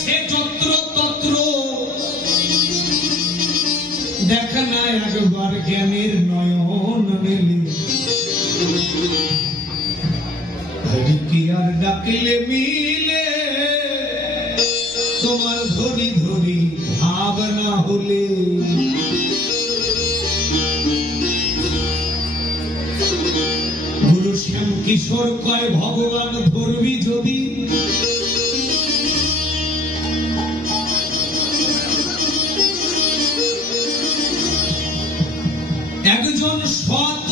সে যত্র তত্র দেখা না একবার জ্ঞানের নয়ন মেলে কি আর ডাকিলে মিলে তোমার ধরি ধরি ভাবনা হলে গুরু শ্যাম কিশোর কয় ভগবান ধরবি যদি একজন সৎ